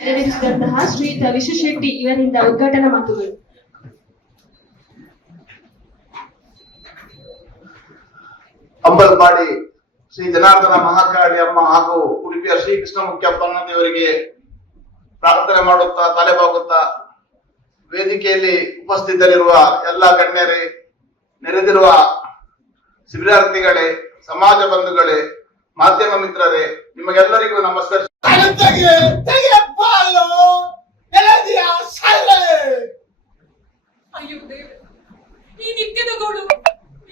ನೆರವೇರಿಸಿದಂತಹ ಶ್ರೀಯುತ ವಿಶ್ವಶೆಟ್ಟಿ ಇವರಿಂದ ಉದ್ಘಾಟನಾ ಮಾತುಗಳು. ಅಂಬಲ್ಪಾಡಿ ಶ್ರೀ ಜನಾರ್ದನ ಮಹಾಕಾಳಿ ಅಮ್ಮ ಹಾಗೂ ಉಡುಪಿಯ ಶ್ರೀ ಕೃಷ್ಣ ಮುಖ್ಯಪ್ಪನ ದೇವರಿಗೆ ಪ್ರಾರ್ಥನೆ ಮಾಡುತ್ತಾ ತಲೆಬಾಗುತ್ತಾ ವೇದಿಕೆಯಲ್ಲಿ ಉಪಸ್ಥಿತರಿರುವ ಎಲ್ಲ ಗಣ್ಯರೇ, ನೆರೆದಿರುವ ಶಿಬಿರಾರ್ಥಿಗಳೇ, ಸಮಾಜ ಬಂಧುಗಳೇ, ಮಾಧ್ಯಮ ಮಿತ್ರರೇ, ನಿಮಗೆಲ್ಲರಿಗೂ ನಮಸ್ಕಾರ. ಅಯ್ಯೋ ದೇವ್ರೆ, ಈ ನಿತ್ಯದ ಗೋಳು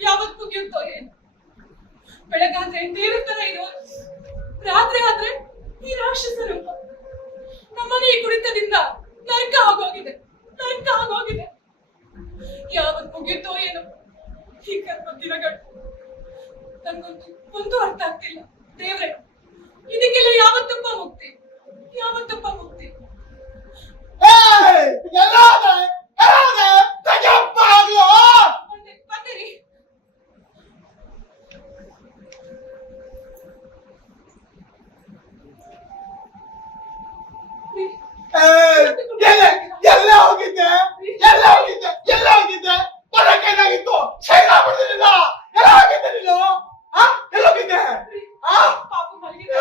ಯಾವತ್ ಮುಗಿಯುತ್ತೋ ಏನು? ಬೆಳಗಾದ್ರೆ ದೇವ್ರ ತರ ಇರೋ, ರಾತ್ರಿ ಆದ್ರೆ ಈ ರಾಕ್ಷಸ ರೂಪ. ನಮ್ಮನೆ ಈ ಕುಡಿತದಿಂದ ನರಕ ಆಗೋಗಿದೆ, ನರಕ ಆಗೋಗಿದೆ. ಯಾವತ್ ಮುಗಿಯುತ್ತೋ ಏನು ಈ ಕರ್ಮ ದಿನಗಳು? ನನ್ಗಂತೂ ಒಂದು ಅರ್ಥ ಆಗ್ತಿಲ್ಲ ದೇವ್ರೆ. ಇದಕ್ಕೆಲ್ಲ ಯಾವತ್ತಪ್ಪ ಮುಕ್ತಿ, ಯಾವತ್ತಪ್ಪ ಮುಕ್ತಿ? ಬಂದಿರಿ. ಎಲ್ಲ ಹೋಗಿದ್ದೆ ಬರಕ್ಕೇನಾಗಿತ್ತು? ಎಲ್ಲ ಹೋಗಿದ್ದೆ ನೀನು? ಎಲ್ಲೋಗಿದ್ದೆ? ಪಾಪು ಮಲಗಿದ,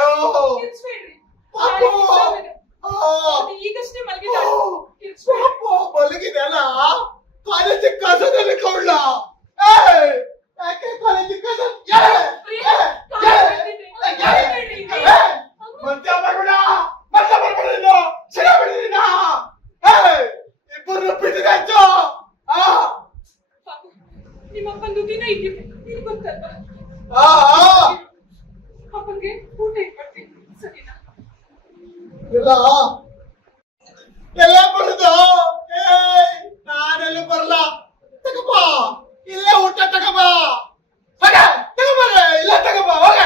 ಈಗಷ್ಟೇ ಮಲಗಿದ. ಮಲಗಿದೆಲ್ಲ ಕಾಲೇಜ್ ಕಸದಲ್ಲಿ ಕೊಳ್ಳ. ಯಾಕೆ ಕಾಲೇಜ್ ಕಸ ಮಧ್ಯ ಬರ್ಬೇಡ, ಮಧ್ಯ ಬರ್ಬೇಡ ನೀನು. ಸರಿ ಬಿಡಿದೀನ ಇಬ್ಬರು ಬಿಟ್ಟಿದ್ದಾಯ್ತು. ನಿಮ್ಮಪ್ಪಂದು ದಿನ ಇದ್ದಿದೆ, ನಿನ್ ಗೊತ್ತಲ್ವಾ? ಅಪ್ಪಂಗೆ ಊಟ ಇಟ್ಕೊಡ್ತೀನಿ, ಸರಿನಾ? ಎಲ್ಲ ಬರುದು. ನಾನೆಲ್ಲ ಬರಲ್ಲ. ತಗಪ್ಪ, ಇಲ್ಲೇ ಊಟ ತಗಬ. ತಗಬರ್ರೆ, ಇಲ್ಲ ತಗಬ, ಹೋಗ.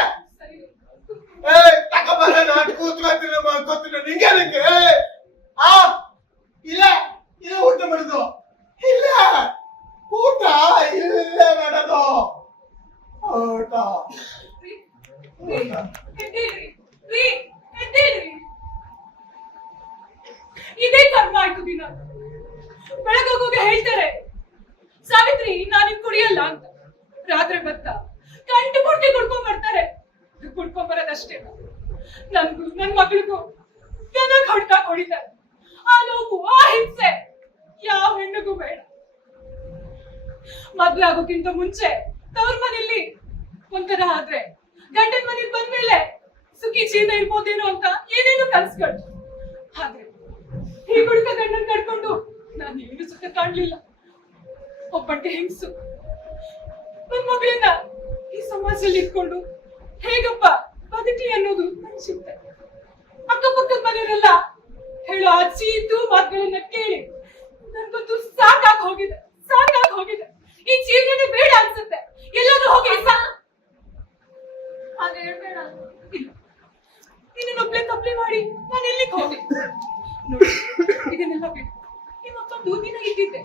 ತಗಬರ್ರೆ, ನಾನು ಕೂತ್ಕೊಳ್ತೀನಿ, ಗೊತ್ತಿಲ್ಲ ನಿಂಗೇನಕ್ಕೆ? ಇಲ್ಲ ಇಲ್ಲ ಊಟ ಮಾಡುದು. ಇಲ್ಲ ಊಟ ಇಲ್ಲೇ ಮಾಡೋದು. ಊಟ ಇದೇ ಕರ್ಮ ಆಯ್ತು ದಿನ. ಬೆಳಗಾಗೋಗ ಹೇಳ್ತಾರೆ, ಸಾವಿತ್ರಿ ನಾನಿನ್ ಕುಡಿಯಲ್ಲ ಅಂತ. ರಾತ್ರಿ ಬತ್ತ ಗಂಟು ಪುಟ್ಟಿ ಕುಡ್ಕೊಂಡ್ ಬರ್ತಾರೆ. ಕುಡ್ಕೊಂಡ್ ಬರೋದಷ್ಟೇ, ನನ್ಗೂ ನನ್ ಮಗಳಿಗೂ ಜನ ಹೊಡ್ಕಾಕ್ ಹೊಡಿತಾರೆ. ಆ ನೋವು, ಆ ಹಿಂಸೆ ಯಾವ ಹೆಣ್ಣಿಗೂ ಬೇಡ. ಮದ್ವೆ ಆಗೋಕ್ಕಿಂತ ಮುಂಚೆ ತವ್ರ ಮನೆಯಲ್ಲಿ ಒಂಥರ ಆದ್ರೆ, ಗಂಡನ ಮನೆಗೆ ಬಂದ್ಮೇಲೆ ಸುಖಿ ಜೀವನ ಇರ್ಬೋದೇನೋ ಅಂತ ಏನೇನು ಕಲ್ಸ್ಗಳು. ಆದ್ರೆ ಈ ಹುಡುಗ ಗಂಡನ್ ಕಡ್ಕೊಂಡು ನಾನು ಏನು ಸುಖ ಕಾಣ್ಲಿಲ್ಲ. ಒಬ್ಬಂಟಿ ಹೆಂಗ್ಸು ನನ್ ಮಗಳನ್ನ ಈ ಸಮಾಜದಲ್ಲಿ ಇಟ್ಕೊಂಡು ಹೇಗಪ್ಪ ಬದುಕಲಿ ಅನ್ನೋದು ನನ್ ಚಿಂತೆ. ಅಕ್ಕಪಕ್ಕದ ಮನೆಯವರೆಲ್ಲ ಹೇಳೋ ಅಜ್ಜಿ ಇದ್ದು ಮಾತುಗಳನ್ನ ಕೇಳಿ ನನ್ಗಂತೂ ಸಾಕಾಗಿ ಹೋಗಿದೆ, ಸಾಕಾಗಿ ಹೋಗಿದೆ. ಈ ಜೀವನನೇ ಬೇಡ ಅನ್ಸುತ್ತೆ. ಎಲ್ಲಾದ್ರೂ ಹೋಗಿ ಹಾಗೆ ಹೇಳ್ಬೇಡ. ಇನ್ನೊಬ್ಳೆ ತಪ್ಪಲಿ ಮಾಡಿ ನಾನು ಎಲ್ಲಿಗೆ ಹೋಗಿ ನೋಡಿ. ಇದನ್ನೆಲ್ಲ ಬಿಟ್ಟು ನಿಮ್ಮಪ್ಪ ದಿನ ಇದ್ದಿದ್ದೆ.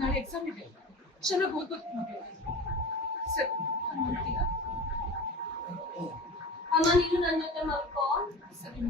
ನಾಳೆ ಎಕ್ಸಾಮ್ ಇದೆ, ಚೆನ್ನಾಗಿ ಓದ್ಬೋದು ಮಗಳು. ಸರಿ, ಮಾಡ್ತೀಯಾ? ಅಮ್ಮ ನೀನು ನನ್ನ ಜೊತೆ ಮಲ್ಕೋ. ಸರಿ,